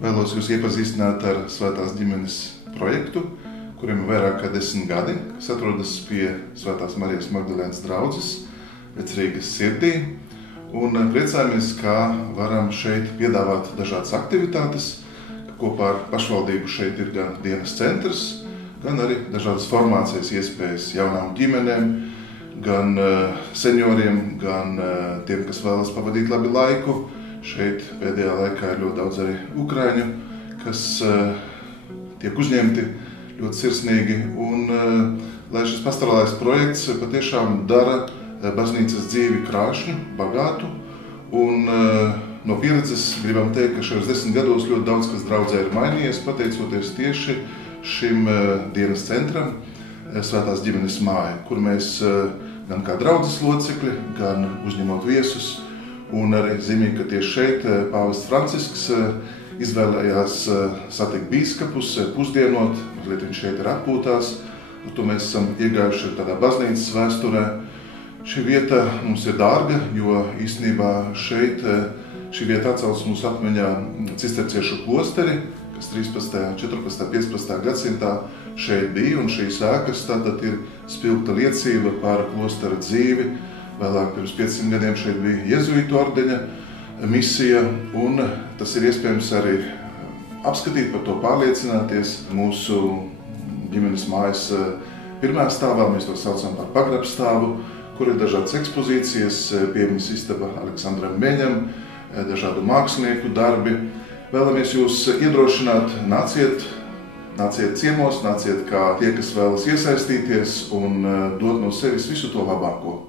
Vēlos jūs iepazīstināt ar Svētās ģimenes projektu, kuriem ir vairāk kā 10 gadi, kas atrodas pie Svētās Marijas Magdalēnas draudzes Vecrīgas sirdī. Un priecājamies, ka varam šeit piedāvāt dažādas aktivitātes. Kopā ar pašvaldību šeit ir gan dienas centrs, gan arī dažādas formācijas iespējas jaunām ģimenēm, gan senioriem, gan tiem, kas vēlas pavadīt labi laiku. Šeit pēdējā laikā ir ļoti daudz arī ukraiņu, kas tiek uzņemti ļoti sirsnīgi. Un, lai šis pastorālais projekts patiešām dara baznīcas dzīvi krāšņu, bagātu. Un no pieredzes gribam teikt, ka šajos 10 gados ļoti daudz kas draudzē ir mainījies, pateicoties tieši šim dienas centram, Svētās ģimenes māja, kur mēs gan kā draudzes locekļi, gan uzņemot viesus. Un arī zīmīgi, ka tieši šeit pāvests Francisks izvēlējās satikt bīskapus, pusdienot, mazliet viņš šeit ir atpūtās. Ar to mēs esam iegājuši tādā baznīcas vēsturē. Šī vieta mums ir dārga, jo īstenībā šeit šī vieta atcaucas mūsu atmiņā cisterciešu klosteri, kas 13., 14., 15. gadsimtā šeit bija, un šīs ēkas tātad ir spilgta liecība par klostera dzīvi. Vēlāk pirms 500 gadiem šeit bija jezuītu ordeņa misija, un tas ir iespējams arī apskatīt, par to pārliecināties. Mūsu ģimenes mājas pirmā stāvā, mēs to saucam par pagrabstāvu, kur ir dažādas ekspozīcijas, piemiņas istaba Aleksandram Meņam, dažādu mākslinieku darbi. Vēlamies jūs iedrošināt, nāciet ciemos, nāciet kā tie, kas vēlas iesaistīties un dot no sevis visu to labāko.